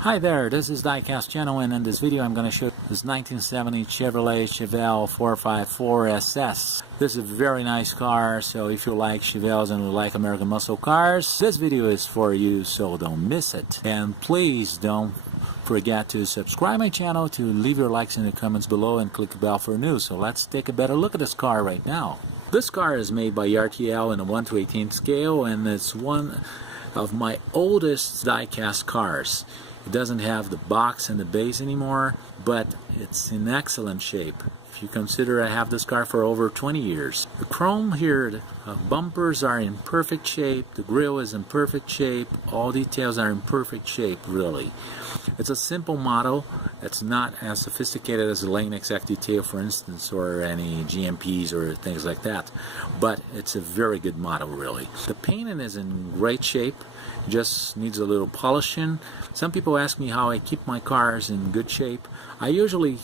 Hi there, this is Diecast channel, and in this video I'm going to show this 1970 Chevelle 454 SS. This is a very nice car, so if you like Chevelles and you like American muscle cars, this video is for you, so don't miss it. And please don't forget to subscribe my channel, to leave your likes in the comments below, and click the bell for news. So let's take a better look at this car right now. This car is made by ERTL in a 1/18 scale, and it's one of my oldest diecast cars. It doesn't have the box and the base anymore, but it's in excellent shape. If you consider I have this car for over 20 years. The chrome here, the bumpers are in perfect shape, the grille is in perfect shape, all details are in perfect shape really. It's a simple model. It's not as sophisticated as the Lane XX detail, for instance, or any GMPs or things like that, but it's a very good model really. The painting is in great shape, just needs a little polishing. Some people ask me how I keep my cars in good shape. I usually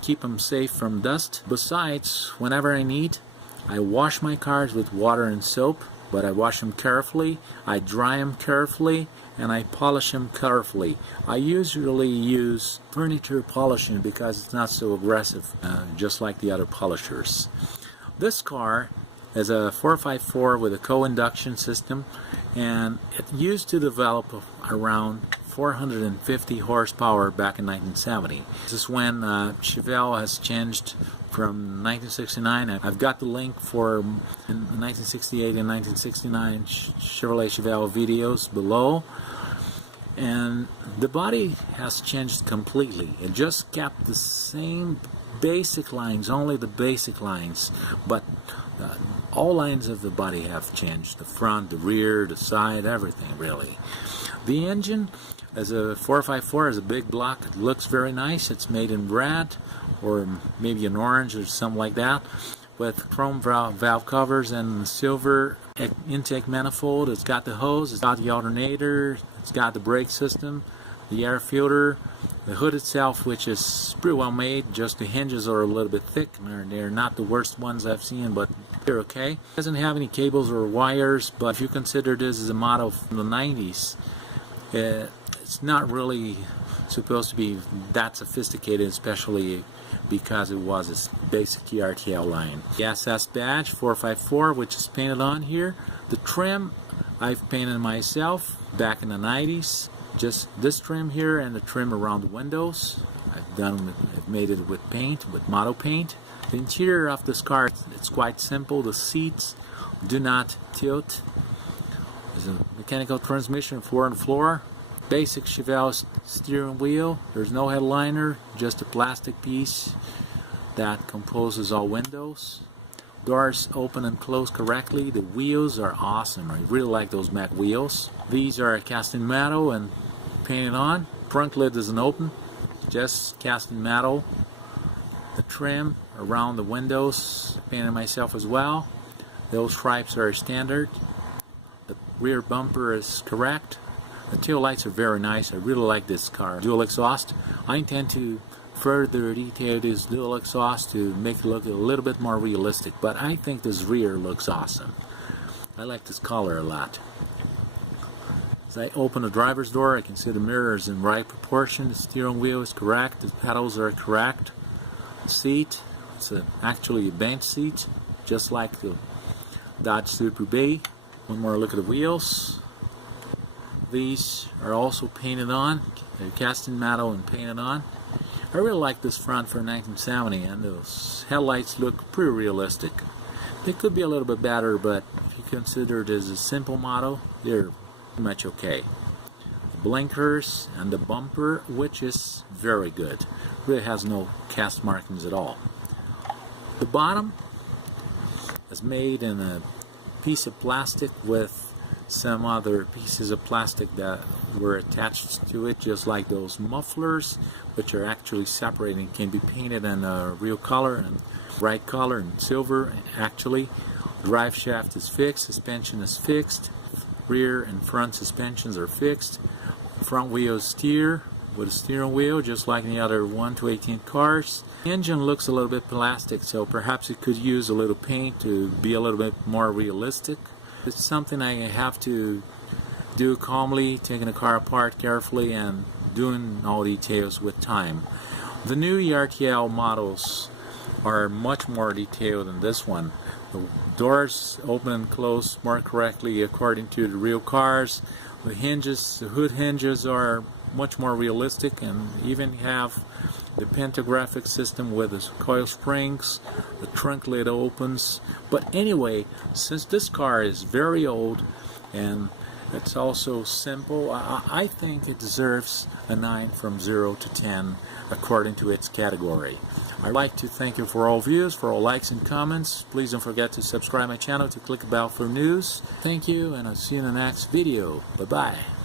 keep them safe from dust. Besides, whenever I need, I wash my cars with water and soap, but I wash them carefully, I dry them carefully, and I polish them carefully. I usually use furniture polishing because it's not so aggressive, just like the other polishers. This car is a 454 with a co-induction system, and it used to develop around 450 horsepower back in 1970. This is when Chevelle has changed from 1969. I've got the link for 1968 and 1969 Chevelle videos below. And the body has changed completely. It just kept the same basic lines, only the basic lines, but all lines of the body have changed. The front, the rear, the side, everything really. The engine is a 454, is a big block. It looks very nice. It's made in red or maybe an orange or something like that, with chrome valve covers and silver intake manifold. It's got the hose, it's got the alternator, it's got the brake system, the air filter, the hood itself, which is pretty well made. Just the hinges are a little bit thick. They're not the worst ones I've seen, but they're okay. It doesn't have any cables or wires, but if you consider this as a model from the 90s, it's not really supposed to be that sophisticated, especially because it was a basic ERTL line. The SS badge 454, which is painted on here. The trim I've painted myself back in the 90s. Just this trim here and the trim around the windows. I've made it with paint, with model paint. The interior of this car, it's quite simple. The seats do not tilt. There's a mechanical transmission, floor and floor. Basic Chevelle steering wheel. There's no headliner, just a plastic piece that composes all windows. Doors open and close correctly. The wheels are awesome. I really like those Mac wheels. These are cast in metal and painted on. Trunk lid isn't open, just cast in metal. The trim around the windows, painted myself as well. Those stripes are standard. The rear bumper is correct. The tail lights are very nice. I really like this car. Dual exhaust. I intend to further detail this dual exhaust to make it look a little bit more realistic, but I think this rear looks awesome. I like this color a lot. As I open the driver's door, I can see the mirrors in right proportion. The steering wheel is correct. The pedals are correct. The seat, it's actually a bench seat, just like the Dodge Super B. One more look at the wheels. These are also painted on. They're cast in metal and painted on. I really like this front for 1970, and those headlights look pretty realistic. They could be a little bit better, but if you consider it as a simple model, they're pretty much okay. The blinkers and the bumper, which is very good. Really has no cast markings at all. The bottom is made in a piece of plastic with some other pieces of plastic that were attached to it, just like those mufflers, which are actually separating, can be painted in a real color and bright color and silver. Actually, drive shaft is fixed, suspension is fixed, rear and front suspensions are fixed. Front wheels steer with a steering wheel, just like the other 1/18 cars. The engine looks a little bit plastic, so perhaps it could use a little paint to be a little bit more realistic. It's something I have to do calmly, taking the car apart carefully and doing all details with time. The new ERTL models are much more detailed than this one. The doors open and close more correctly according to the real cars. The hinges, the hood hinges are much more realistic, and even have the pantographic system with the coil springs. The trunk lid opens. But anyway, since this car is very old and it's also simple, I think it deserves a 9 from 0 to 10 according to its category. I'd like to thank you for all views, for all likes and comments. Please don't forget to subscribe my channel, to click the bell for news. Thank you, and I'll see you in the next video. Bye-bye.